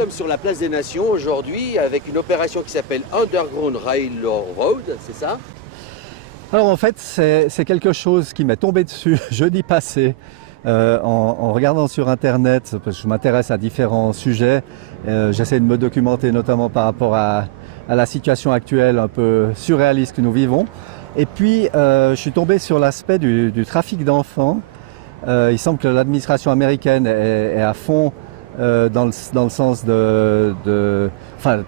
sommes sur la place des Nations aujourd'hui avec une opération qui s'appelle Underground Railroad, c'est ça? Alors en fait, c'est quelque chose qui m'est tombé dessus jeudi passé en regardant sur Internet, parce que je m'intéresse à différents sujets. J'essaie de me documenter notamment par rapport à la situation actuelle un peu surréaliste que nous vivons. Et puis, je suis tombé sur l'aspect du trafic d'enfants. Il semble que l'administration américaine est à fond dans le sens le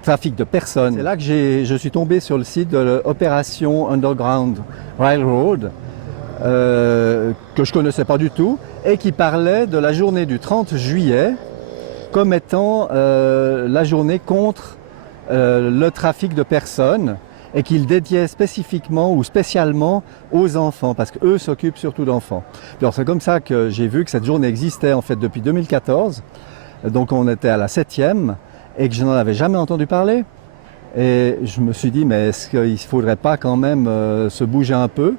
trafic de personnes. C'est là que je suis tombé sur le site de l'opération Underground Railroad, que je ne connaissais pas du tout, et qui parlait de la journée du 30 juillet comme étant la journée contre le trafic de personnes, et qu'il dédiait spécifiquement ou spécialement aux enfants, parce qu'eux s'occupent surtout d'enfants. Alors c'est comme ça que j'ai vu que cette journée existait en fait depuis 2014, donc on était à la 7e, et que je n'en avais jamais entendu parler. Et je me suis dit, mais est-ce qu'il ne faudrait pas quand même se bouger un peu,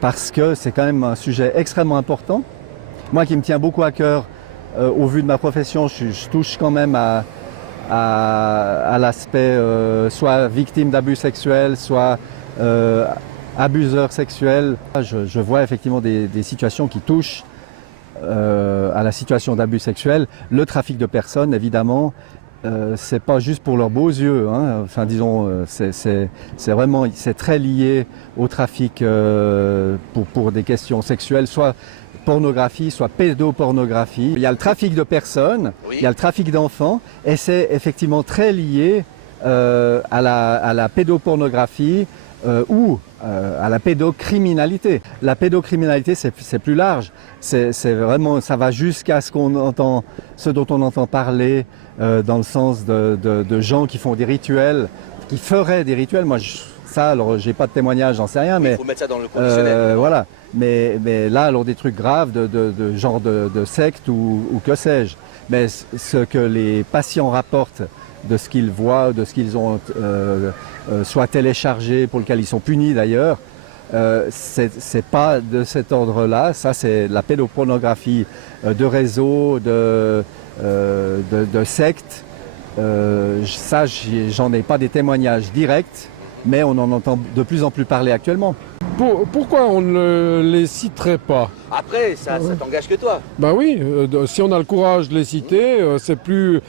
parce que c'est quand même un sujet extrêmement important. Moi qui me tient beaucoup à cœur, au vu de ma profession, je touche quand même à l'aspect soit victime d'abus sexuels, soit abuseur sexuel. Je vois effectivement des situations qui touchent à la situation d'abus sexuel. Le trafic de personnes, évidemment, c'est pas juste pour leurs beaux yeux, hein. Enfin, disons, c'est vraiment, c'est très lié au trafic pour des questions sexuelles, soit pornographie, soit pédopornographie. Il y a le trafic de personnes, oui. Il y a le trafic d'enfants, et c'est effectivement très lié à la pédopornographie ou à la pédocriminalité. La pédocriminalité, c'est plus large. C'est vraiment, ça va jusqu'à ce dont on entend parler dans le sens de gens qui font des rituels, qui feraient des rituels. Moi, alors, j'ai pas de témoignage, j'en sais rien, mais il faut mettre ça dans le conditionnel. Voilà. Mais là, alors des trucs graves de genre de secte ou que sais-je. Mais ce que les patients rapportent de ce qu'ils voient, de ce qu'ils ont soit téléchargé, pour lequel ils sont punis d'ailleurs, c'est pas de cet ordre-là. Ça, c'est la pédopornographie de réseau, de sectes. Ça, j'en ai pas des témoignages directs, mais on en entend de plus en plus parler actuellement. Pourquoi on ne les citerait pas? Après, ça t'engage que toi. Ben oui, si on a le courage de les citer, c'est plus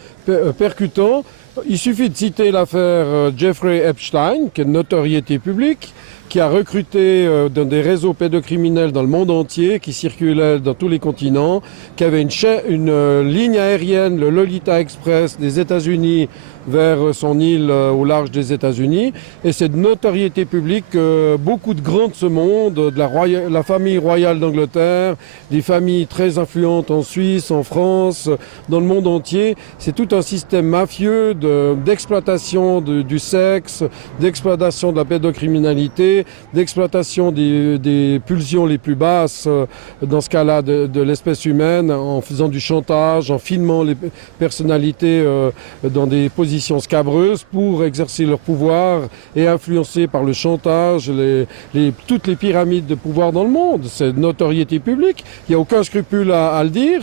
percutant. Il suffit de citer l'affaire Jeffrey Epstein, qui est de notoriété publique, qui a recruté dans des réseaux pédocriminels dans le monde entier, qui circulaient dans tous les continents, qui avait une ligne aérienne, le Lolita Express des États-Unis vers son île au large des États-Unis. Et c'est de notoriété publique que beaucoup de grands de ce monde, de la famille royale d'Angleterre, des familles très influentes en Suisse, en France, dans le monde entier, c'est tout un système mafieux d'exploitation du sexe, d'exploitation de la pédocriminalité, d'exploitation des pulsions les plus basses, dans ce cas-là de l'espèce humaine, en faisant du chantage, en filmant les personnalités dans des positions scabreuses pour exercer leur pouvoir et influencer par le chantage toutes les pyramides de pouvoir dans le monde. C'est de notoriété publique, il n'y a aucun scrupule à le dire.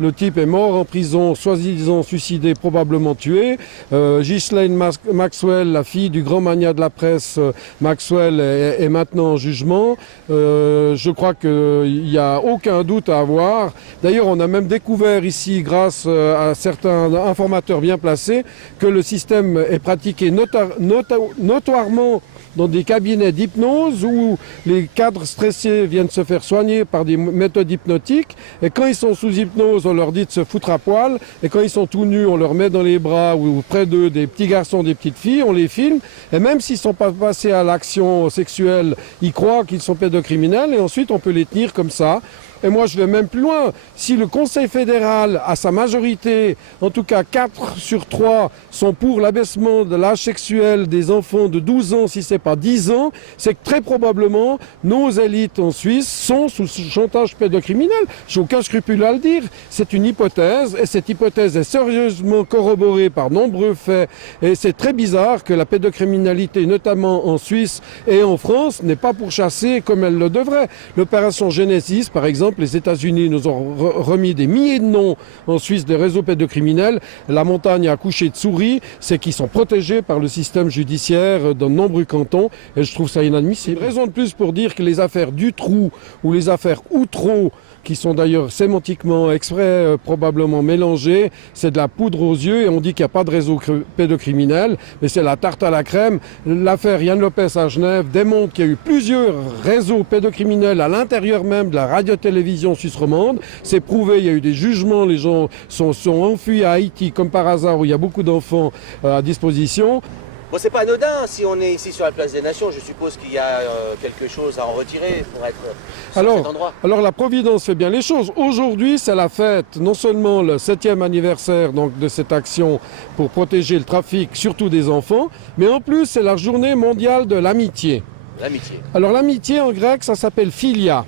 Le type est mort en prison, soi-disant suicidé, probablement tué. Ghislaine Maxwell, la fille du grand magnat de la presse Maxwell, est maintenant en jugement. Je crois qu'il n'y a aucun doute à avoir. D'ailleurs, on a même découvert ici, grâce à certains informateurs bien placés, que le système est pratiqué notoirement dans des cabinets d'hypnose où les cadres stressés viennent se faire soigner par des méthodes hypnotiques. Et quand ils sont sous hypnose, on leur dit de se foutre à poil. Et quand ils sont tout nus, on leur met dans les bras ou près d'eux des petits garçons, des petites filles, on les filme. Et même s'ils ne sont pas passés à l'action sexuelle, ils croient qu'ils sont pédocriminels. Et ensuite, on peut les tenir comme ça. Et moi, je vais même plus loin. Si le Conseil fédéral, à sa majorité, en tout cas 4 sur 3, sont pour l'abaissement de l'âge sexuel des enfants de 12 ans, si ce n'est pas 10 ans, c'est que très probablement, nos élites en Suisse sont sous chantage pédocriminel. J'ai aucun scrupule à le dire. C'est une hypothèse, et cette hypothèse est sérieusement corroborée par nombreux faits. Et c'est très bizarre que la pédocriminalité, notamment en Suisse et en France, n'est pas pourchassée comme elle le devrait. L'opération Genesis, par exemple, exemple, les États-Unis nous ont remis des milliers de noms en Suisse des réseaux pédocriminels. La montagne a accouché de souris, c'est qu'ils sont protégés par le système judiciaire dans de nombreux cantons et je trouve ça inadmissible. Une raison de plus pour dire que les affaires Dutroux ou les affaires Outreau, qui sont d'ailleurs sémantiquement exprès probablement mélangées, c'est de la poudre aux yeux et on dit qu'il n'y a pas de réseau pédocriminel, mais c'est la tarte à la crème. L'affaire Yann Lopez à Genève démontre qu'il y a eu plusieurs réseaux pédocriminels à l'intérieur même de la radio-télévision suisse romande. C'est prouvé, il y a eu des jugements, les gens sont enfuis à Haïti comme par hasard où il y a beaucoup d'enfants à disposition. Bon, c'est pas anodin, si on est ici sur la place des Nations, je suppose qu'il y a quelque chose à en retirer pour être sur cet endroit. Alors la Providence fait bien les choses. Aujourd'hui, c'est la fête, non seulement le 7e anniversaire donc, de cette action pour protéger le trafic, surtout des enfants, mais en plus, c'est la journée mondiale de l'amitié. L'amitié. Alors l'amitié en grec, ça s'appelle philia.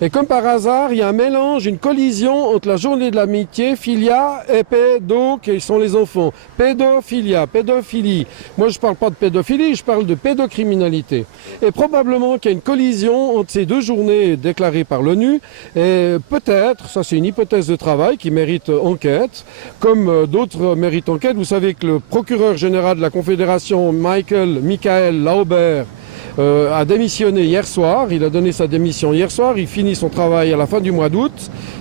Et comme par hasard, il y a un mélange, une collision entre la journée de l'amitié, philia, et pédo, qui sont les enfants. Pédophilia, pédophilie. Moi, je ne parle pas de pédophilie, je parle de pédocriminalité. Et probablement qu'il y a une collision entre ces deux journées déclarées par l'ONU. Et peut-être, ça c'est une hypothèse de travail qui mérite enquête, comme d'autres méritent enquête. Vous savez que le procureur général de la Confédération, Michael Lauber, a démissionné hier soir, il a donné sa démission hier soir, il finit son travail à la fin du mois d'août,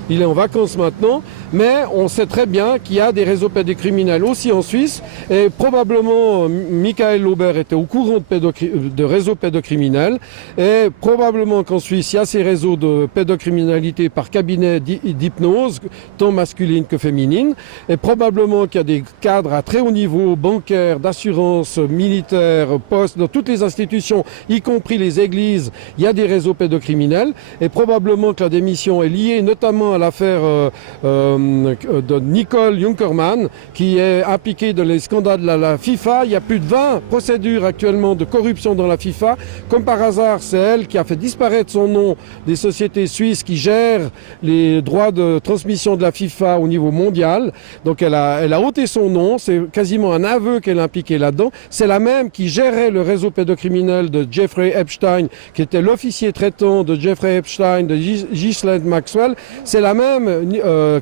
il est en vacances maintenant, mais on sait très bien qu'il y a des réseaux pédocriminels aussi en Suisse et probablement Michael Lauber était au courant de réseaux pédocriminels et probablement qu'en Suisse il y a ces réseaux de pédocriminalité par cabinet d'hypnose, tant masculine que féminine, et probablement qu'il y a des cadres à très haut niveau, bancaires, d'assurance, militaires, postes, dans toutes les institutions, y compris les églises, il y a des réseaux pédocriminels et probablement que la démission est liée notamment à l'affaire de Nicole Junkermann qui est impliquée dans les scandales de la FIFA. Il y a plus de 20 procédures actuellement de corruption dans la FIFA. Comme par hasard, c'est elle qui a fait disparaître son nom des sociétés suisses qui gèrent les droits de transmission de la FIFA au niveau mondial. Donc elle a ôté son nom, c'est quasiment un aveu qu'elle est impliquée là-dedans. C'est la même qui gérait le réseau pédocriminel de Jeffrey Epstein, qui était l'officier traitant de Jeffrey Epstein, de Ghislaine Maxwell. C'est la même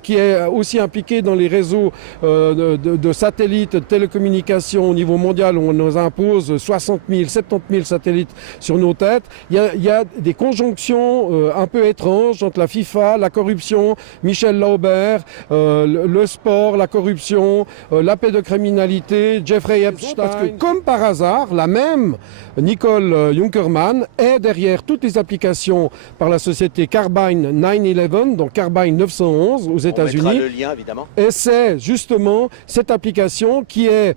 qui est aussi impliquée dans les réseaux de satellites, de télécommunications au niveau mondial où on nous impose 60 000, 70 000 satellites sur nos têtes. Il y a des conjonctions un peu étranges entre la FIFA, la corruption, Michel Lauber, le sport, la corruption, la pédocriminalité, Jeffrey Epstein. Parce que comme par hasard, la même Nicole Junkermann est derrière toutes les applications par la société Carbine 911, donc Carbine 911 aux États-Unis. On mettra le lien, évidemment. Et c'est justement cette application qui est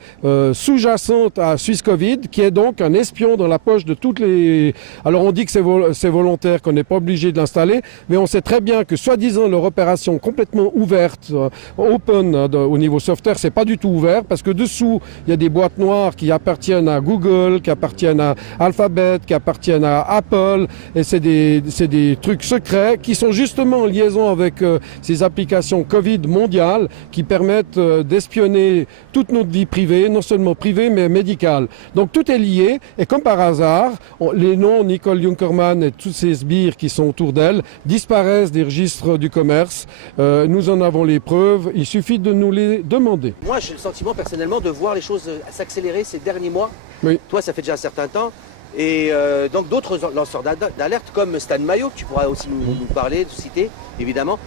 sous-jacente à SwissCovid, qui est donc un espion dans la poche de toutes les... Alors on dit que c'est volontaire, qu'on n'est pas obligé de l'installer, mais on sait très bien que soi-disant leur opération complètement ouverte, open au niveau software, c'est pas du tout ouvert, parce que dessous, il y a des boîtes noires qui appartiennent à Google, qui appartiennent à Alphabet, qui appartiennent à Apple, et c'est des trucs secrets qui sont justement en liaison avec ces applications Covid mondiales qui permettent d'espionner toute notre vie privée, non seulement privée mais médicale. Donc tout est lié et comme par hasard, les noms Nicole Junkermann et tous ces sbires qui sont autour d'elle disparaissent des registres du commerce. Nous en avons les preuves, il suffit de nous les demander. Moi j'ai le sentiment personnellement de voir les choses s'accélérer ces derniers mois. Oui. Toi ça fait déjà un certain temps. Et donc d'autres lanceurs d'alerte comme Stan Mayo, que tu pourras aussi nous parler, citer évidemment.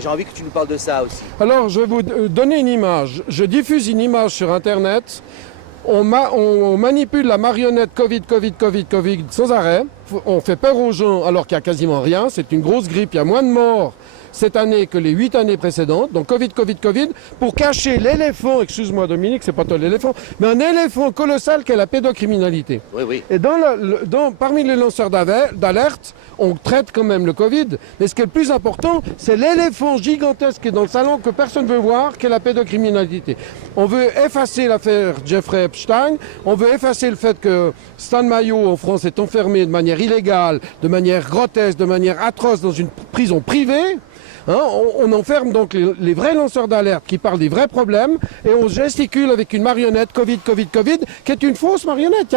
J'ai envie que tu nous parles de ça aussi. Alors je vais vous donner une image. Je diffuse une image sur Internet. On manipule la marionnette Covid sans arrêt. On fait peur aux gens alors qu'il n'y a quasiment rien. C'est une grosse grippe, il y a moins de morts cette année que les 8 années précédentes. Donc Covid, pour cacher l'éléphant, excuse-moi Dominique, c'est pas toi l'éléphant, mais un éléphant colossal qu'est la pédocriminalité. Oui, oui. Et parmi les lanceurs d'alerte, on traite quand même le Covid, mais ce qui est le plus important, c'est l'éléphant gigantesque qui est dans le salon que personne ne veut voir, qu'est la pédocriminalité. On veut effacer l'affaire Jeffrey Epstein, on veut effacer le fait que Stan Mayo en France est enfermé de manière illégale, de manière grotesque, de manière atroce dans une prison privée. Hein, on enferme donc les vrais lanceurs d'alerte qui parlent des vrais problèmes et on gesticule avec une marionnette Covid, Covid, Covid, qui est une fausse marionnette.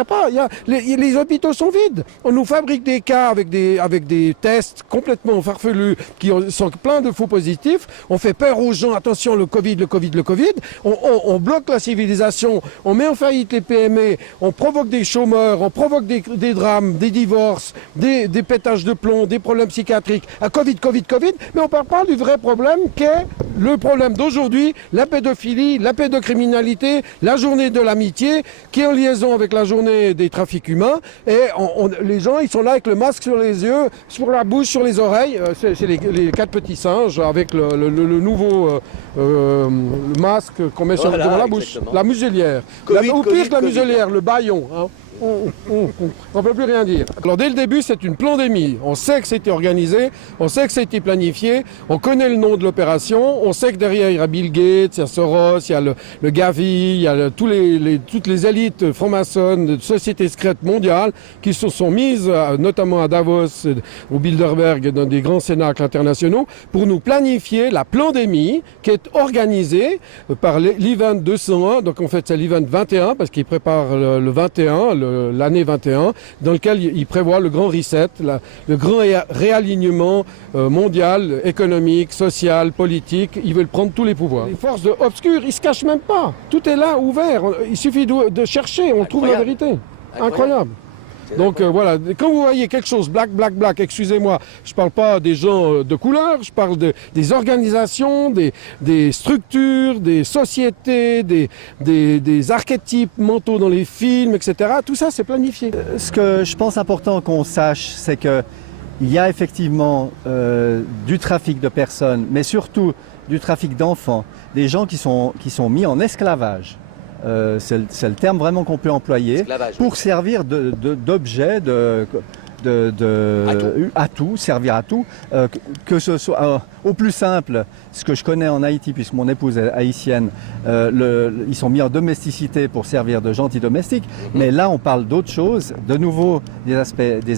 Les hôpitaux sont vides. On nous fabrique des cas avec des tests complètement farfelus qui sont pleins de faux positifs. On fait peur aux gens. Attention, le Covid, le Covid, le Covid. On bloque la civilisation. On met en faillite les PME. On provoque des chômeurs. On provoque des drames, des divorces, des pétages de plomb, des problèmes psychiatriques. À Covid, Covid, Covid. Mais on ne parle pas du vrai problème qu'est le problème d'aujourd'hui, la pédophilie, la pédocriminalité, la journée de l'amitié, qui est en liaison avec la journée des trafics humains. Et les gens, ils sont là avec le masque sur les yeux, sur la bouche, sur les oreilles. C'est les 4 petits singes avec le nouveau masque qu'on met devant la bouche. Exactement. La muselière. Ou pire que la muselière, le bâillon. Hein. On ne peut plus rien dire. Alors dès le début, c'est une pandémie. On sait que c'était organisé, on sait que c'était planifié, on connaît le nom de l'opération, on sait que derrière il y a Bill Gates, il y a Soros, il y a le Gavi, il y a toutes les élites franc-maçonnes de sociétés secrètes mondiales qui se sont mises, notamment à Davos, au Bilderberg, dans des grands cénacles internationaux, pour nous planifier la pandémie qui est organisée par l'Event 201. Donc en fait c'est l'Event 21 parce qu'ils préparent le 21, l'année 21, dans lequel il prévoit le grand reset, le grand réalignement mondial, économique, social, politique. Ils veulent prendre tous les pouvoirs. Les forces obscures, ils ne se cachent même pas. Tout est là, ouvert. Il suffit de chercher, on trouve la vérité. Incroyable. Donc voilà, quand vous voyez quelque chose, black, black, black, excusez-moi, je ne parle pas des gens de couleur, je parle des organisations, des structures, des sociétés, des archétypes mentaux dans les films, etc. Tout ça, c'est planifié. Ce que je pense important qu'on sache, c'est qu'il y a effectivement du trafic de personnes, mais surtout du trafic d'enfants, des gens qui sont mis en esclavage. C'est le terme vraiment qu'on peut employer pour servir d'objet, à tout, servir à tout, que ce soit au plus simple, ce que je connais en Haïti, puisque mon épouse est haïtienne, ils sont mis en domesticité pour servir de gentils domestiques, mais là on parle d'autre chose, de nouveau des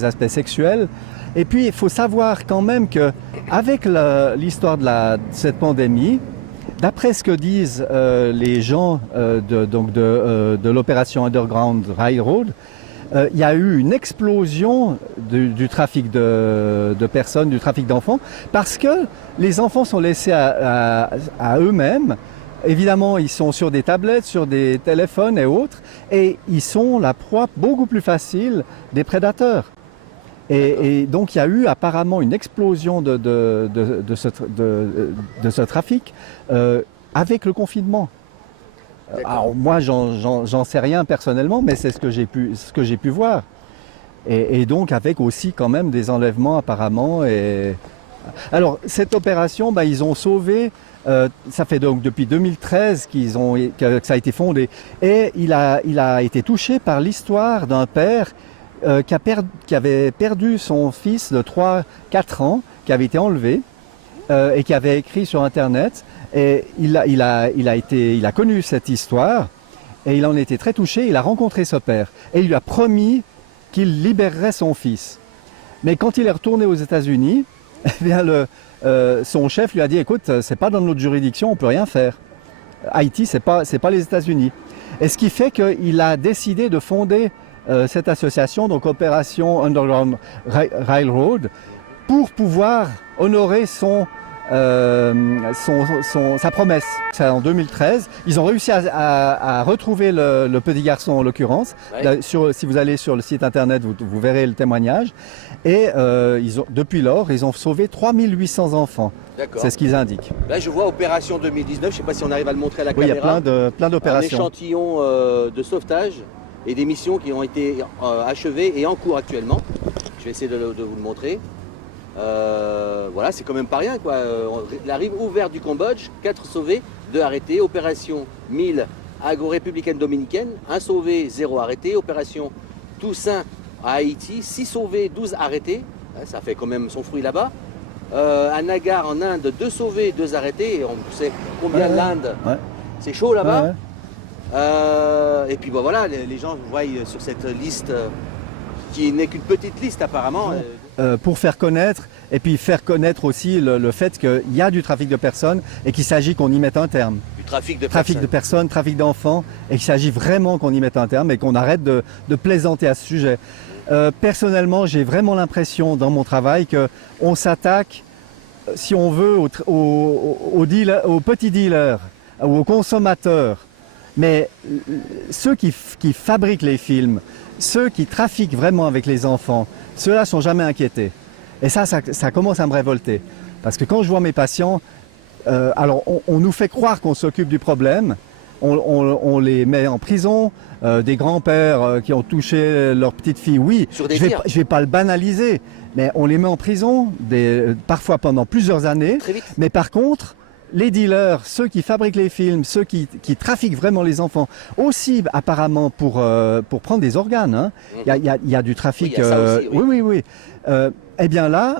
aspects sexuels. Et puis il faut savoir quand même qu'avec l'histoire de cette pandémie, d'après ce que disent les gens de l'opération Underground Railroad, il y a eu une explosion du trafic de personnes, du trafic d'enfants, parce que les enfants sont laissés à eux-mêmes. Évidemment, ils sont sur des tablettes, sur des téléphones et autres, et ils sont la proie beaucoup plus facile des prédateurs. Et donc il y a eu apparemment une explosion de ce trafic avec le confinement. Alors moi j'en sais rien personnellement, mais c'est ce que j'ai pu voir. Et donc avec aussi quand même des enlèvements apparemment. Alors cette opération, ils ont sauvé, ça fait donc depuis 2013 que ça a été fondé. Et il a été touché par l'histoire d'un père qui avait perdu son fils de 3-4 ans, qui avait été enlevé et qui avait écrit sur Internet. Et il a connu cette histoire et il en était très touché. Il a rencontré ce père et il lui a promis qu'il libérerait son fils. Mais quand il est retourné aux États-Unis, eh bien son chef lui a dit « Écoute, c'est pas dans notre juridiction, on peut rien faire. Haïti, c'est pas les États-Unis. » Et ce qui fait qu'il a décidé de fonder cette association, donc Opération Underground Railroad, pour pouvoir honorer sa promesse. C'est en 2013. Ils ont réussi à retrouver le petit garçon en l'occurrence. Ouais. Si vous allez sur le site internet, vous verrez le témoignage. Et depuis lors, ils ont sauvé 3800 enfants. C'est ce qu'ils indiquent. Là, je vois Opération 2019. Je ne sais pas si on arrive à le montrer à la caméra. Oui, il y a plein d'opérations. Un échantillon de sauvetage et des missions qui ont été achevées et en cours actuellement. Je vais essayer de vous le montrer. Voilà, c'est quand même pas rien, quoi. La rive ouverte du Cambodge, 4 sauvés, 2 arrêtés. Opération 1000 agro-républicaine dominicaine, 1 sauvé, 0 arrêté. Opération Toussaint à Haïti, 6 sauvés, 12 arrêtés. Ça fait quand même son fruit là-bas. À Nagar en Inde, 2 sauvés, 2 arrêtés. Et on sait combien l'Inde, c'est chaud là-bas. Et puis voilà, les gens voient sur cette liste qui n'est qu'une petite liste apparemment. Pour faire connaître et puis faire connaître aussi le fait qu'il y a du trafic de personnes et qu'il s'agit qu'on y mette un terme. Du trafic de Trafic de personnes, trafic d'enfants, et qu'il s'agit vraiment qu'on y mette un terme et qu'on arrête de plaisanter à ce sujet. Personnellement, j'ai vraiment l'impression dans mon travail qu'on s'attaque, si on veut, aux petits dealers ou aux consommateurs. Mais ceux qui fabriquent les films, ceux qui trafiquent vraiment avec les enfants, ceux-là ne sont jamais inquiétés. Et ça commence à me révolter. Parce que quand je vois mes patients, alors on nous fait croire qu'on s'occupe du problème, on les met en prison, des grands-pères qui ont touché leur petite fille, oui, je ne vais pas le banaliser, mais on les met en prison, parfois pendant plusieurs années. Mais par contre, les dealers, ceux qui fabriquent les films, ceux qui trafiquent vraiment les enfants, aussi apparemment pour prendre des organes, hein. Il y a du trafic. Oui, il y a ça aussi, oui. Oui. Eh bien là,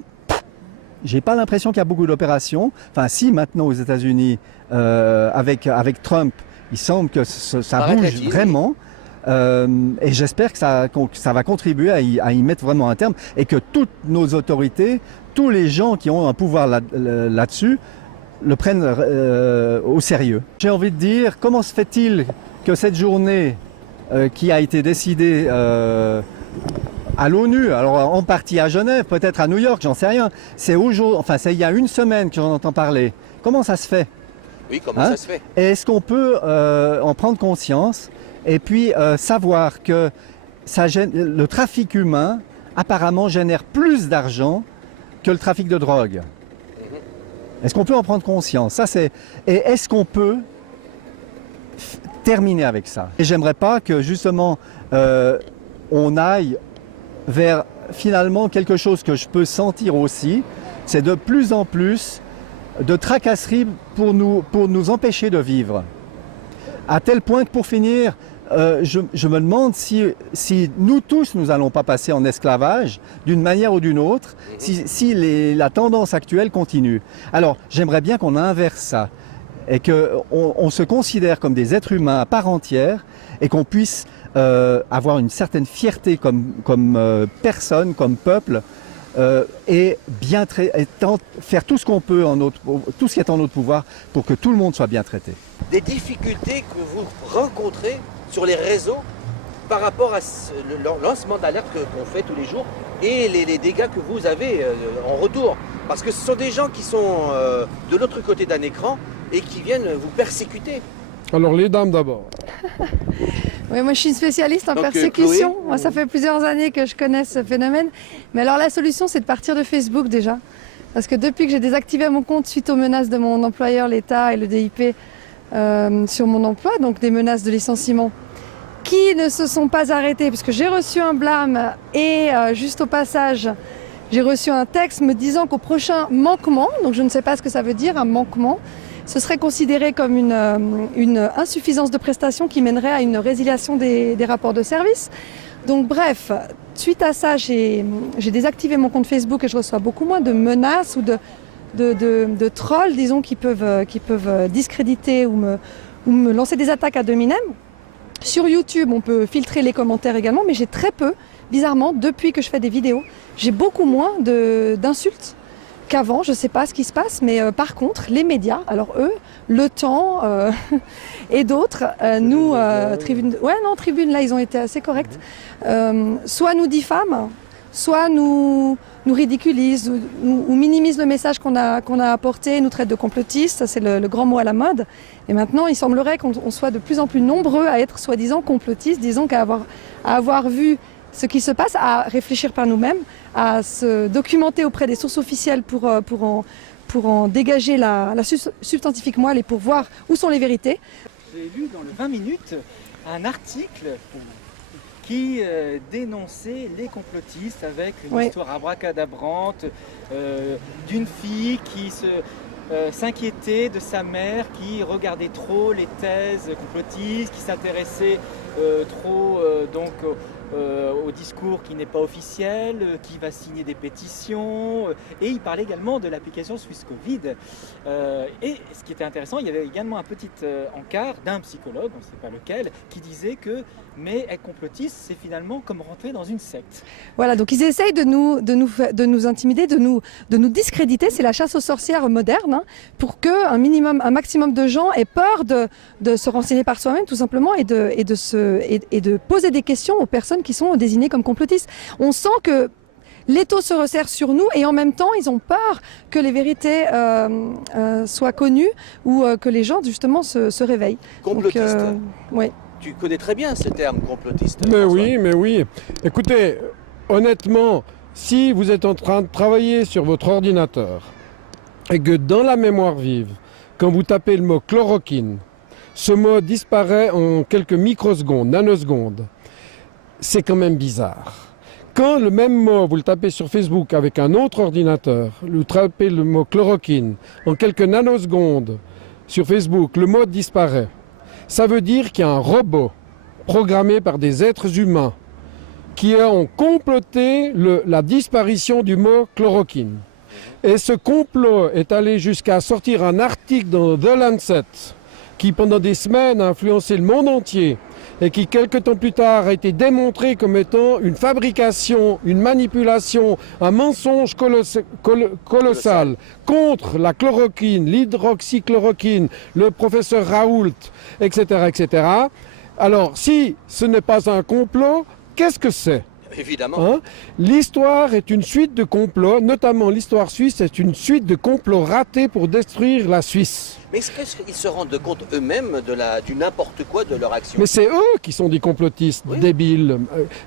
j'ai pas l'impression qu'il y a beaucoup d'opérations. Enfin, si maintenant aux États-Unis, avec Trump, il semble que ça bouge vraiment. Et j'espère que ça va contribuer à y mettre vraiment un terme et que toutes nos autorités, tous les gens qui ont un pouvoir là-dessus, le prennent au sérieux. J'ai envie de dire, comment se fait-il que cette journée qui a été décidée à l'ONU, alors en partie à Genève, peut-être à New York, j'en sais rien, c'est il y a une semaine que j'en entends parler. Comment ça se fait? Oui, comment ça se fait? Et est-ce qu'on peut en prendre conscience et puis savoir que le trafic humain apparemment génère plus d'argent que le trafic de drogue? Est-ce qu'on peut en prendre conscience? Et est-ce qu'on peut terminer avec ça? Et j'aimerais pas que justement on aille vers finalement quelque chose que je peux sentir aussi, c'est de plus en plus de tracasseries pour nous empêcher de vivre. À tel point que pour finir, je me demande si nous tous, nous n'allons pas passer en esclavage d'une manière ou d'une autre, si la tendance actuelle continue. Alors, j'aimerais bien qu'on inverse ça et qu'on se considère comme des êtres humains à part entière et qu'on puisse avoir une certaine fierté comme personne, comme peuple, et faire tout ce qu'on peut, tout ce qui est en notre pouvoir pour que tout le monde soit bien traité. Des difficultés que vous rencontrez sur les réseaux par rapport à le lancement d'alerte qu'on fait tous les jours et les dégâts que vous avez en retour. Parce que ce sont des gens qui sont de l'autre côté d'un écran et qui viennent vous persécuter. Alors les dames d'abord. Oui, moi je suis une spécialiste en persécution. Moi, ça fait plusieurs années que je connais ce phénomène. Mais alors la solution, c'est de partir de Facebook déjà. Parce que depuis que j'ai désactivé mon compte suite aux menaces de mon employeur, l'État et le DIP sur mon emploi, donc des menaces de licenciement, qui ne se sont pas arrêtées, puisque j'ai reçu un blâme et juste au passage, j'ai reçu un texte me disant qu'au prochain manquement, donc je ne sais pas ce que ça veut dire, un manquement, ce serait considéré comme une insuffisance de prestation qui mènerait à une résiliation des rapports de service. Donc bref, suite à ça, j'ai désactivé mon compte Facebook et je reçois beaucoup moins de menaces ou de trolls, disons, qui peuvent discréditer ou me lancer des attaques ad hominem. Sur YouTube, on peut filtrer les commentaires également, mais j'ai très peu, bizarrement, depuis que je fais des vidéos, j'ai beaucoup moins d'insultes qu'avant. Je ne sais pas ce qui se passe, mais par contre, les médias, alors eux, Le Temps et d'autres, Tribune, là, ils ont été assez corrects, soit nous diffament, soit nous ridiculisent ou minimisent le message qu'on a apporté, nous traitent de complotistes, ça c'est le grand mot à la mode. Et maintenant, il semblerait qu'on soit de plus en plus nombreux à être soi-disant complotistes, disons qu'à avoir vu ce qui se passe, à réfléchir par nous-mêmes, à se documenter auprès des sources officielles pour en dégager la substantifique moelle et pour voir où sont les vérités. J'ai lu dans le 20 minutes un article qui dénonçait les complotistes avec une histoire abracadabrante d'une fille qui s'inquiétait de sa mère qui regardait trop les thèses complotistes, qui s'intéressait trop au discours qui n'est pas officiel, qui va signer des pétitions. Et il parlait également de l'application Swisscovid. Et ce qui était intéressant, il y avait également un petit encart d'un psychologue, on ne sait pas lequel, qui disait que mais être complotiste, c'est finalement comme rentrer dans une secte. Voilà, donc ils essayent de nous intimider, de nous discréditer. C'est la chasse aux sorcières moderne, hein, pour un maximum de gens aient peur de se renseigner par soi-même, tout simplement, et de poser des questions aux personnes qui sont désignées comme complotistes. On sent que l'étau se resserre sur nous et en même temps, ils ont peur que les vérités soient connues ou que les gens, justement, se réveillent. Complotiste. Oui. Tu connais très bien ce terme complotiste. Mais François. oui. Écoutez, honnêtement, si vous êtes en train de travailler sur votre ordinateur et que dans la mémoire vive, quand vous tapez le mot chloroquine, ce mot disparaît en quelques microsecondes, nanosecondes, c'est quand même bizarre. Quand le même mot, vous le tapez sur Facebook avec un autre ordinateur, vous tapez le mot chloroquine, en quelques nanosecondes sur Facebook, le mot disparaît. Ça veut dire qu'il y a un robot programmé par des êtres humains qui ont comploté la disparition du mot chloroquine. Et ce complot est allé jusqu'à sortir un article dans The Lancet qui pendant des semaines a influencé le monde entier et qui quelques temps plus tard a été démontré comme étant une fabrication, une manipulation, un mensonge colossal contre la chloroquine, l'hydroxychloroquine, le professeur Raoult, etc., etc. Alors, si ce n'est pas un complot, qu'est-ce que c'est ? Évidemment. Hein ? L'histoire est une suite de complots, notamment l'histoire suisse est une suite de complots ratés pour détruire la Suisse. Mais est-ce qu'ils se rendent compte eux-mêmes du n'importe quoi de leur action? Mais c'est eux qui sont des complotistes, oui. Débiles,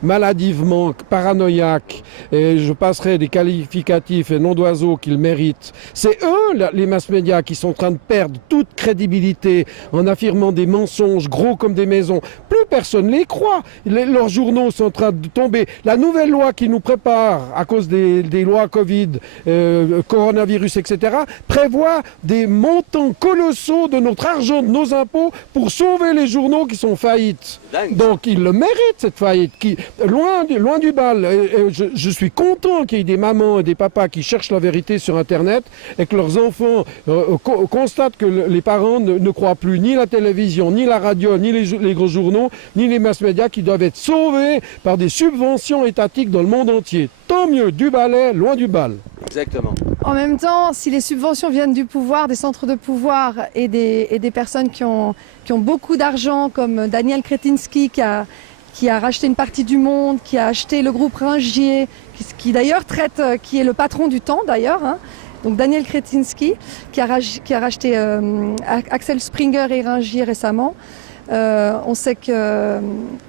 maladivement, paranoïaques, et je passerai des qualificatifs et noms d'oiseaux qu'ils méritent. C'est eux, les mass-médias, qui sont en train de perdre toute crédibilité en affirmant des mensonges gros comme des maisons. Plus personne les croit. Leurs journaux sont en train de tomber. La nouvelle loi qui nous prépare, à cause des lois Covid, coronavirus, etc., prévoit des montants colossaux de notre argent, de nos impôts, pour sauver les journaux qui sont faillites. Dingue. Donc ils le méritent, cette faillite. Loin du bal. Et je suis content qu'il y ait des mamans et des papas qui cherchent la vérité sur Internet et que leurs enfants constatent que les parents ne croient plus ni la télévision, ni la radio, ni les gros journaux, ni les mass-médias qui doivent être sauvés par des subventions étatiques dans le monde entier. Tant mieux, du balai, loin du bal. Exactement. En même temps, si les subventions viennent du pouvoir, des centres de pouvoir et des personnes qui ont beaucoup d'argent, comme Daniel Kretinsky qui a racheté une partie du Monde, qui a acheté le groupe Ringier, qui d'ailleurs qui est le patron du Temps d'ailleurs, hein. Donc Daniel Kretinsky qui a racheté Axel Springer et Ringier récemment. On sait qu'il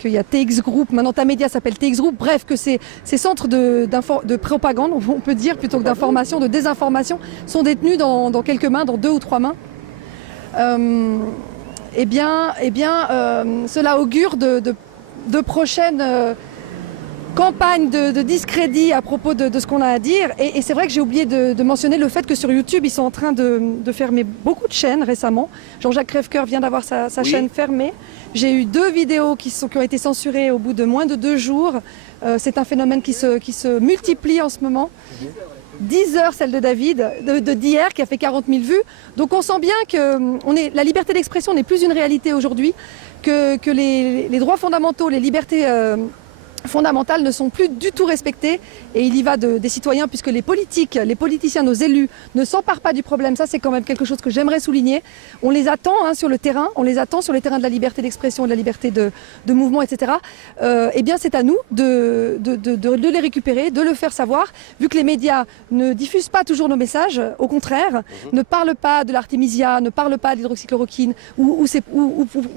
y a TX Group, maintenant Tamedia s'appelle TX Group, bref, que ces centres de propagande, on peut dire, plutôt que d'information, de désinformation, sont détenus dans quelques mains, dans 2 ou 3 mains. Cela augure de prochaines campagnes de discrédit à propos de ce qu'on a à dire. Et c'est vrai que j'ai oublié de mentionner le fait que sur YouTube, ils sont en train de fermer beaucoup de chaînes récemment. Jean-Jacques Crèvecoeur vient d'avoir sa chaîne fermée. J'ai eu 2 vidéos qui ont été censurées au bout de moins de 2 jours. C'est un phénomène qui se multiplie en ce moment. 10 heures, celle de David, d'hier, qui a fait 40 000 vues. Donc on sent bien que la liberté d'expression n'est plus une réalité aujourd'hui, que les droits fondamentaux, les libertés fondamentales ne sont plus du tout respectées, et il y va des citoyens, puisque les politiciens, nos élus ne s'emparent pas du problème. Ça, c'est quand même quelque chose que j'aimerais souligner. On les attend sur le terrain, on les attend sur les terrains de la liberté d'expression, de la liberté de mouvement, etc. Eh bien, c'est à nous de les récupérer, de le faire savoir, vu que les médias ne diffusent pas toujours nos messages, au contraire, ne parlent pas de l'artémisia, ne parlent pas de l'hydroxychloroquine, ou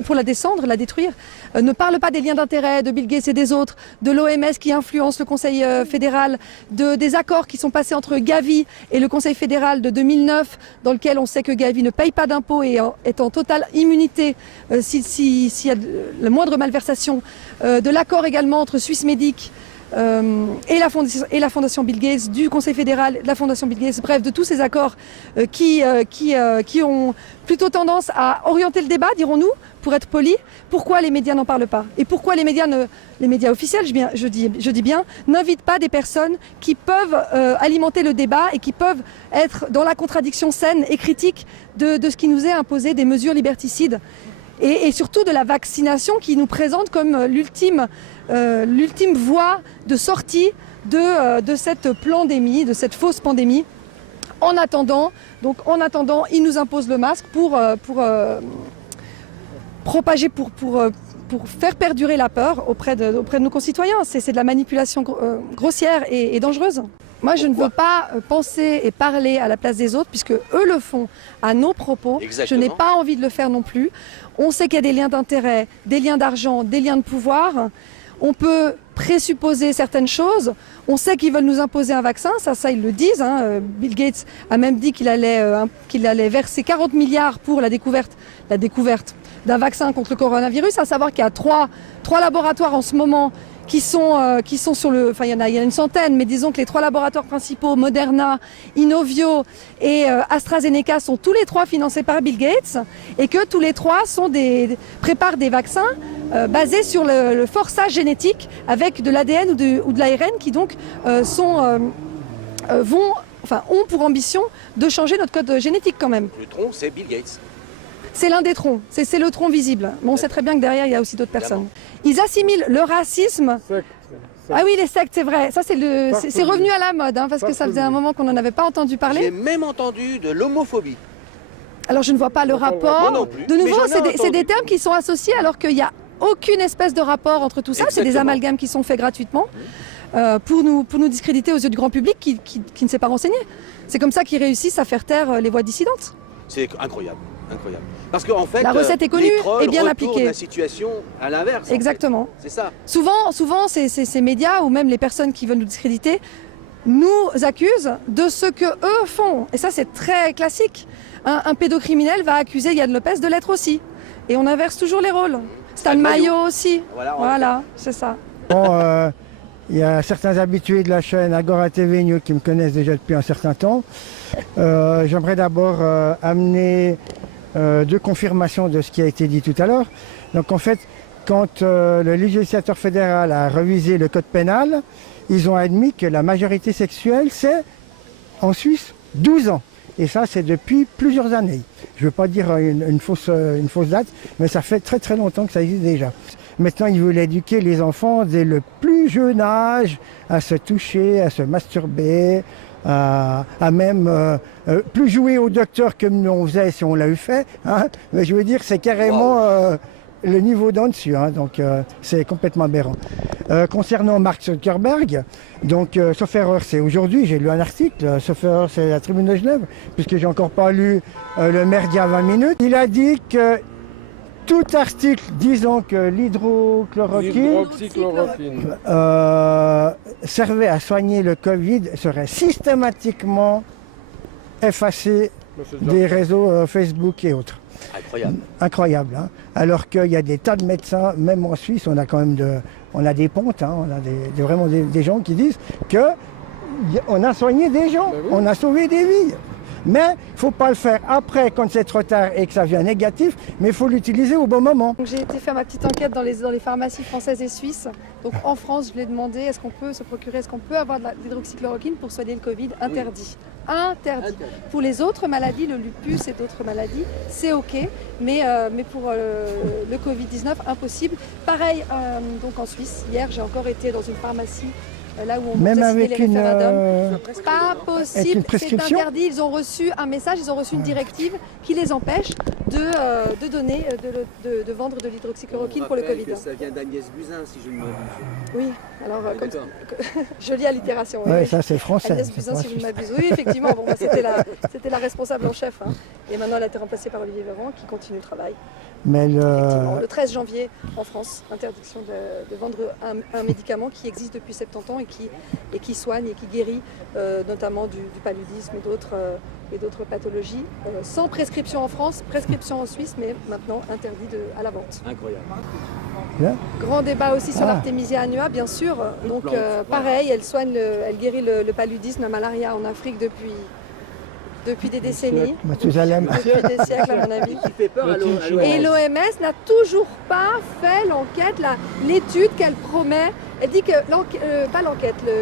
pour la descendre, la détruire, ne parlent pas des liens d'intérêt de Bill Gates et des autres, de l'OMS qui influence le Conseil fédéral, des accords qui sont passés entre Gavi et le Conseil fédéral de 2009, dans lequel on sait que Gavi ne paye pas d'impôts et est en totale immunité s'il y a la moindre malversation, de l'accord également entre Swissmedic, et la Fondation Bill Gates, du Conseil fédéral, de la Fondation Bill Gates, bref, de tous ces accords qui ont plutôt tendance à orienter le débat, dirons-nous, pour être poli. Pourquoi les médias n'en parlent pas? Et pourquoi les médias officiels, je dis bien, n'invitent pas des personnes qui peuvent alimenter le débat et qui peuvent être dans la contradiction saine et critique de ce qui nous est imposé, des mesures liberticides et surtout de la vaccination qui nous présente comme l'ultime voie de sortie de cette pandémie, de cette fausse pandémie. En attendant, ils nous imposent le masque pour propager, pour faire perdurer la peur auprès de nos concitoyens. C'est de la manipulation grossière et dangereuse. Moi, je ne veux pas penser et parler à la place des autres, puisque eux le font à nos propos. Exactement. Je n'ai pas envie de le faire non plus. On sait qu'il y a des liens d'intérêt, des liens d'argent, des liens de pouvoir. On peut présupposer certaines choses. On sait qu'ils veulent nous imposer un vaccin, ça ils le disent. Bill Gates a même dit qu'il allait verser 40 milliards pour la découverte d'un vaccin contre le coronavirus, à savoir qu'il y a trois laboratoires en ce moment qui sont sur le... Enfin, il y a une centaine, mais disons que les 3 laboratoires principaux, Moderna, Inovio et AstraZeneca, sont tous les 3 financés par Bill Gates et que tous les 3 préparent des vaccins basés sur le forçage génétique avec de l'ADN ou de l'ARN qui donc ont pour ambition de changer notre code génétique quand même. Le tronc, c'est Bill Gates. C'est l'un des troncs, c'est le tronc visible. Mais on sait très bien que derrière, il y a aussi d'autres personnes. Ils assimilent le racisme... Ah oui, les sectes, c'est vrai. Ça, c'est revenu à la mode, parce que ça faisait un moment qu'on n'en avait pas entendu parler. J'ai même entendu de l'homophobie. Alors, je ne vois pas le rapport. Moi non plus. De nouveau, c'est des termes qui sont associés alors qu'il n'y a aucune espèce de rapport entre tout ça. C'est des amalgames qui sont faits gratuitement pour nous discréditer aux yeux du grand public qui ne s'est pas renseigné. C'est comme ça qu'ils réussissent à faire taire les voix dissidentes. C'est incroyable. Incroyable. Parce qu'en fait, la recette est connue et bien appliquée. La situation à l'inverse. Exactement. C'est ça. Souvent ces médias ou même les personnes qui veulent nous discréditer nous accusent de ce que eux font. Et ça, c'est très classique. Un pédocriminel va accuser Yann Lopez de l'être aussi. Et on inverse toujours les rôles. Stan Mayo aussi. Voilà, c'est ça. Bon, il y a certains habitués de la chaîne Agora TV News qui me connaissent déjà depuis un certain temps. J'aimerais d'abord amener 2 confirmations de ce qui a été dit tout à l'heure. Donc en fait, quand le législateur fédéral a révisé le code pénal, ils ont admis que la majorité sexuelle, c'est en Suisse 12 ans. Et ça, c'est depuis plusieurs années. Je ne veux pas dire une fausse date, mais ça fait très très longtemps que ça existe déjà. Maintenant, ils veulent éduquer les enfants dès le plus jeune âge à se toucher, à se masturber, à même plus jouer au docteur comme nous on faisait si on l'a eu fait. Mais je veux dire, c'est carrément le niveau d'en dessus. Donc c'est complètement aberrant. Concernant Mark Zuckerberg, donc sauf erreur, c'est aujourd'hui, j'ai lu un article, sauf erreur, c'est la Tribune de Genève, puisque j'ai encore pas lu le maire d'il y a 20 minutes. Il a dit que tout article disant que l'hydroxychloroquine servait à soigner le Covid serait systématiquement effacé des réseaux Facebook et autres. Incroyable. Incroyable. Alors qu'il y a des tas de médecins, même en Suisse, on a quand même on a des pontes, on a vraiment des gens qui disent qu'on a soigné des gens, on a sauvé des vies. Mais il ne faut pas le faire après quand c'est trop tard et que ça devient négatif, mais il faut l'utiliser au bon moment. J'ai été faire ma petite enquête dans les pharmacies françaises et suisses. Donc en France, je lui ai demandé est-ce qu'on peut se procurer, est-ce qu'on peut avoir de l'hydroxychloroquine pour soigner le Covid? Interdit. Interdit. Pour les autres maladies, le lupus et d'autres maladies, c'est ok, mais pour le Covid-19, impossible. Pareil, donc en Suisse, hier j'ai encore été dans une pharmacie là où on même avec les une pas possible, c'est interdit. Ils ont reçu un message, ils ont reçu une directive qui les empêche de donner, de vendre de l'hydroxychloroquine pour le Covid. Ça vient d'Agnès Buzyn, si je ne m'abuse. Oui, alors jolie allitération. Oui, ça c'est français. Agnès Buzyn, si je ne m'abuse. Oui, effectivement, c'était la responsable en chef. Et maintenant, elle a été remplacée par Olivier Véran qui continue le travail. Mais le 13 janvier en France, interdiction de vendre un médicament qui existe depuis 70 ans et qui soigne et qui guérit notamment du paludisme et d'autres pathologies, sans prescription en France, prescription en Suisse, mais maintenant interdit à la vente. Incroyable. Grand débat aussi sur l'Artemisia annua, bien sûr. Donc pareil, elle guérit le paludisme, la malaria en Afrique depuis des décennies, depuis des siècles à mon avis. Et l'OMS n'a toujours pas fait l'étude qu'elle promet. Elle dit que,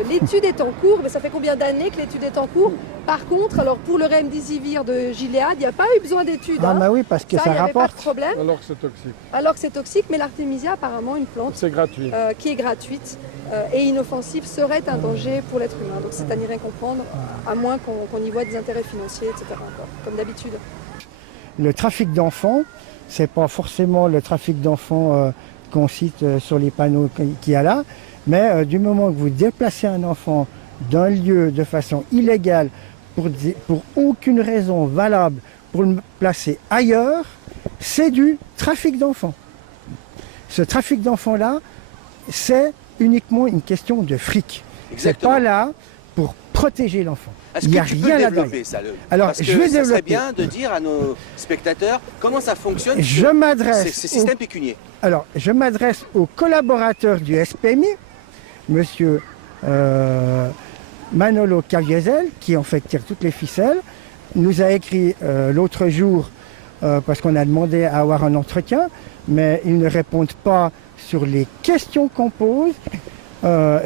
l'étude est en cours, mais ça fait combien d'années que l'étude est en cours? Par contre, alors pour le remdesivir de Gilead, il n'y a pas eu besoin d'études. Ah bah oui, parce que ça rapporte. Pas de problème. Alors que c'est toxique. Alors que c'est toxique, mais l'Artemisia, apparemment, une plante C'est gratuit. qui est gratuite et inoffensive, serait un danger pour l'être humain. Donc c'est à n'y rien comprendre, à moins qu'on y voit des intérêts financiers, etc. encore, comme d'habitude. Le trafic d'enfants, c'est pas forcément le trafic d'enfants qu'on cite sur les panneaux qu'il y a là, mais du moment que vous déplacez un enfant d'un lieu de façon illégale pour aucune raison valable pour le placer ailleurs, c'est du trafic d'enfants. Ce trafic d'enfants-là, c'est uniquement une question de fric. C'est pas là pour protéger l'enfant. Est-ce que tu peux développer ça? Alors, parce que je vais ça serait développer. bien de dire à nos spectateurs comment ça fonctionne. Je m'adresse ces systèmes pécuniaires. Alors, je m'adresse aux collaborateurs du SPMI, monsieur Manolo Caviezel, qui en fait tire toutes les ficelles, nous a écrit l'autre jour, parce qu'on a demandé à avoir un entretien, mais ils ne répondent pas sur les questions qu'on pose.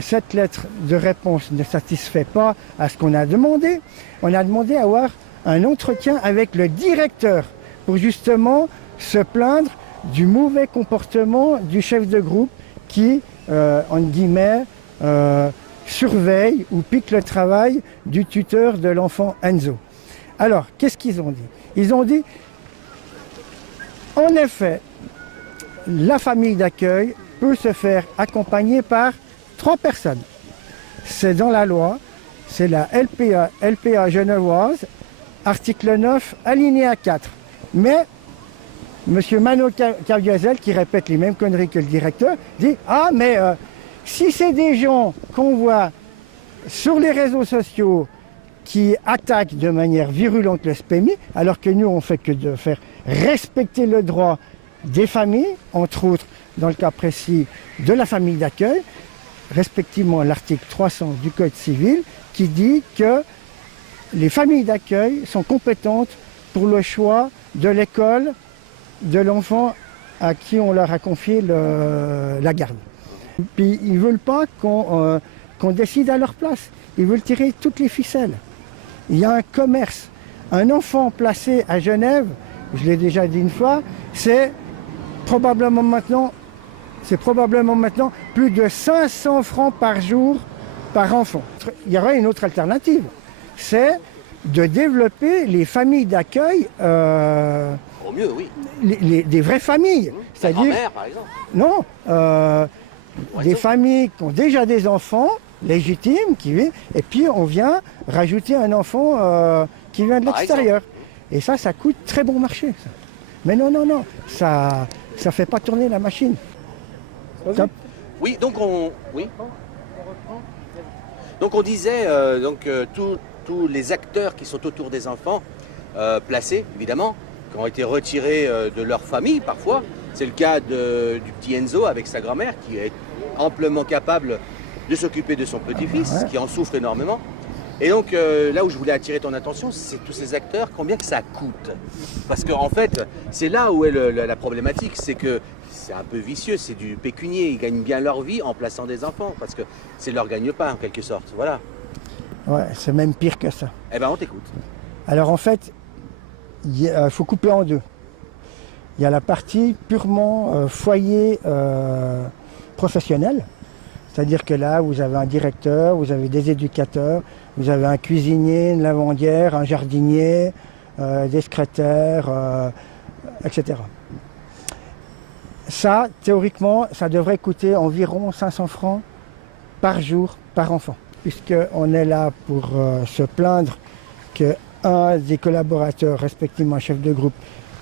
Cette lettre de réponse ne satisfait pas à ce qu'on a demandé. On a demandé à avoir un entretien avec le directeur pour justement se plaindre du mauvais comportement du chef de groupe qui, entre guillemets, surveille ou pique le travail du tuteur de l'enfant Enzo. Alors, qu'est-ce qu'ils ont dit? Ils ont dit, en effet, la famille d'accueil peut se faire accompagner par 3 personnes. C'est dans la loi, c'est la LPA genevoise, article 9, alinéa 4. Mais M. Mano Caviezel, qui répète les mêmes conneries que le directeur, dit « Ah, mais si c'est des gens qu'on voit sur les réseaux sociaux qui attaquent de manière virulente le SPMI, alors que nous, on ne fait que de faire respecter le droit des familles, entre autres, dans le cas précis, de la famille d'accueil, respectivement l'article 300 du Code civil, qui dit que les familles d'accueil sont compétentes pour le choix de l'école de l'enfant à qui on leur a confié la garde. Puis ils ne veulent pas qu'on décide à leur place. Ils veulent tirer toutes les ficelles. Il y a un commerce. Un enfant placé à Genève, je l'ai déjà dit une fois, c'est probablement maintenant plus de 500 francs par jour par enfant. Il y aura une autre alternative, c'est de développer les familles d'accueil, Au mieux, oui. des vraies familles. La grand-mère, par exemple. Non, des familles qui ont déjà des enfants légitimes, qui vivent, et puis on vient rajouter un enfant qui vient de l'extérieur. Et ça coûte très bon marché. Ça. Mais non, ça fait pas tourner la machine. Oui, donc on disait tous les acteurs qui sont autour des enfants placés, évidemment, qui ont été retirés de leur famille parfois. C'est le cas du petit Enzo avec sa grand-mère qui est amplement capable de s'occuper de son petit-fils, qui en souffre énormément. Et donc là où je voulais attirer ton attention, c'est tous ces acteurs, combien que ça coûte. Parce qu'en fait, c'est là où est la problématique, c'est que c'est un peu vicieux, c'est du pécunier, ils gagnent bien leur vie en plaçant des enfants, parce que c'est leur gagne-pain en quelque sorte, voilà. Ouais, c'est même pire que ça. Eh ben on t'écoute. Alors en fait, il faut couper en deux. Il y a la partie purement foyer professionnel, c'est-à-dire que là, vous avez un directeur, vous avez des éducateurs, vous avez un cuisinier, une lavandière, un jardinier, des secrétaires, etc. Ça, théoriquement, ça devrait coûter environ 500 francs par jour, par enfant. Puisqu'on est là pour se plaindre qu'un des collaborateurs, respectivement un chef de groupe,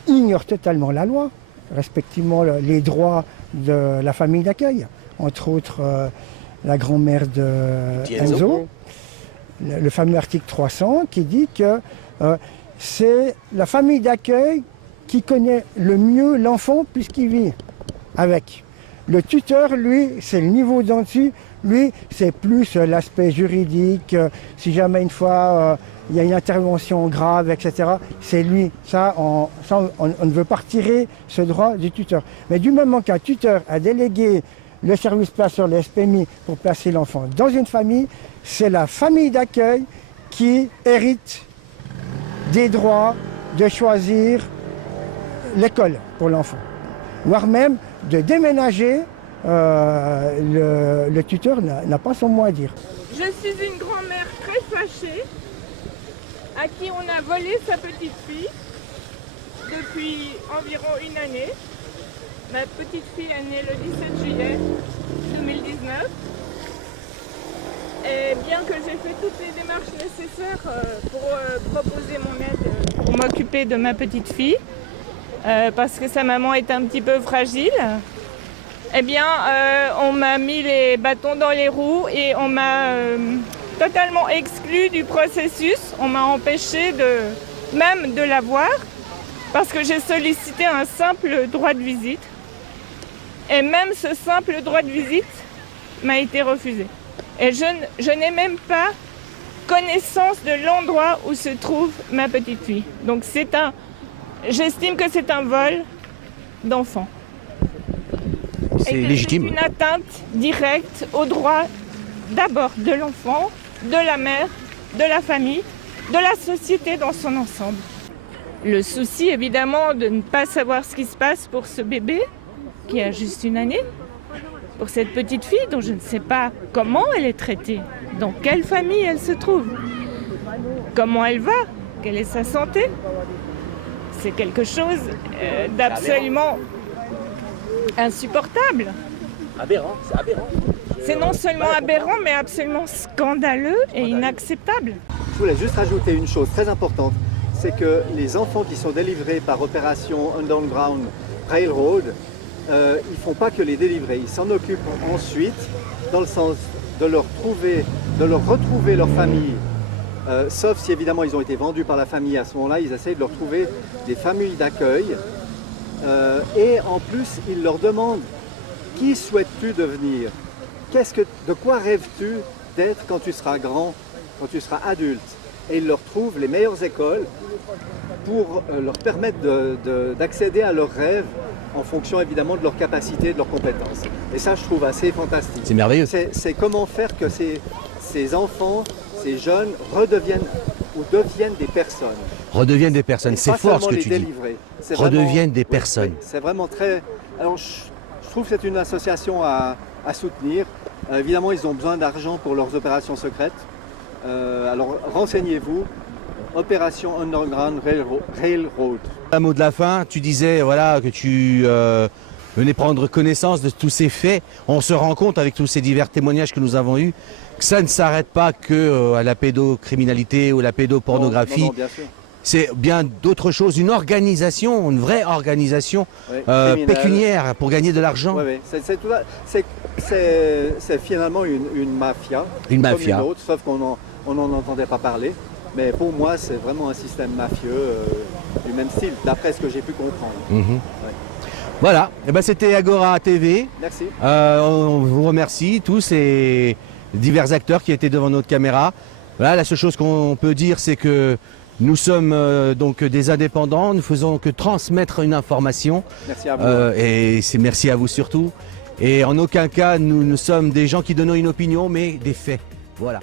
ignore totalement la loi, respectivement les droits de la famille d'accueil, entre autres la grand-mère de Enzo, le fameux article 300 qui dit que c'est la famille d'accueil qui connaît le mieux l'enfant puisqu'il vit avec. Le tuteur, lui, c'est le niveau d'en dessus. Lui, c'est plus l'aspect juridique. Si jamais une fois il y a une intervention grave, etc., c'est lui. Ça, on ne veut pas retirer ce droit du tuteur. Mais du moment qu'un tuteur a délégué le service placeur, le SPMI, pour placer l'enfant dans une famille, c'est la famille d'accueil qui hérite des droits de choisir l'école pour l'enfant. Voire même de déménager, le tuteur n'a pas son mot à dire. Je suis une grand-mère très fâchée à qui on a volé sa petite fille depuis environ une année. Ma petite fille est née le 17 juillet 2019. Et bien que j'ai fait toutes les démarches nécessaires pour proposer mon aide pour m'occuper de ma petite fille, parce que sa maman est un petit peu fragile, eh bien on m'a mis les bâtons dans les roues et on m'a totalement exclu du processus. On m'a empêché même de la voir parce que j'ai sollicité un simple droit de visite. Et même ce simple droit de visite m'a été refusé. Et je n'ai même pas connaissance de l'endroit où se trouve ma petite fille. Donc j'estime que c'est un vol d'enfant. C'est légitime. C'est une atteinte directe au droit d'abord de l'enfant, de la mère, de la famille, de la société dans son ensemble. Le souci évidemment de ne pas savoir ce qui se passe pour ce bébé qui a juste une année, pour cette petite fille dont je ne sais pas comment elle est traitée, dans quelle famille elle se trouve, comment elle va, quelle est sa santé. C'est quelque chose d'absolument insupportable. Aberrant, c'est aberrant. C'est non seulement aberrant, mais absolument scandaleux et inacceptable. Je voulais juste rajouter une chose très importante, c'est que les enfants qui sont délivrés par opération Underground Railroad, ils ne font pas que les délivrer, ils s'en occupent ensuite dans le sens de leur retrouver leur famille. Sauf si évidemment ils ont été vendus par la famille, à ce moment-là ils essayent de leur trouver des familles d'accueil. Et en plus ils leur demandent qui souhaites-tu devenir? De quoi rêves-tu d'être quand tu seras grand, quand tu seras adulte? Et ils leur trouvent les meilleures écoles pour leur permettre d'accéder à leurs rêves en fonction évidemment de leurs capacités, de leurs compétences. Et ça, je trouve assez fantastique. C'est merveilleux. C'est comment faire que ces enfants, ces jeunes deviennent des personnes. Redeviennent des personnes, c'est fort ce que tu dis. Redeviennent des personnes. Oui, c'est vraiment très... Alors, je trouve que c'est une association à soutenir. Évidemment, ils ont besoin d'argent pour leurs opérations secrètes. Alors, renseignez-vous. Opération Underground Railroad. Un mot de la fin, tu disais voilà, que tu venais prendre connaissance de tous ces faits. On se rend compte avec tous ces divers témoignages que nous avons eus que ça ne s'arrête pas que à la pédocriminalité ou la pédopornographie. Non, bien sûr. C'est bien d'autres choses, une organisation, une vraie organisation pécuniaire pour gagner de l'argent. Oui, c'est finalement une mafia. Une mafia. Comme une autre, sauf qu'on n'en entendait pas parler. Mais pour moi, c'est vraiment un système mafieux du même style, d'après ce que j'ai pu comprendre. Voilà, et ben, c'était Agora TV. Merci. On vous remercie tous et divers acteurs qui étaient devant notre caméra. Voilà, la seule chose qu'on peut dire, c'est que nous sommes donc des indépendants, nous faisons que transmettre une information. Merci à vous. Et c'est merci à vous surtout. Et en aucun cas, nous sommes des gens qui donnent une opinion, mais des faits. Voilà.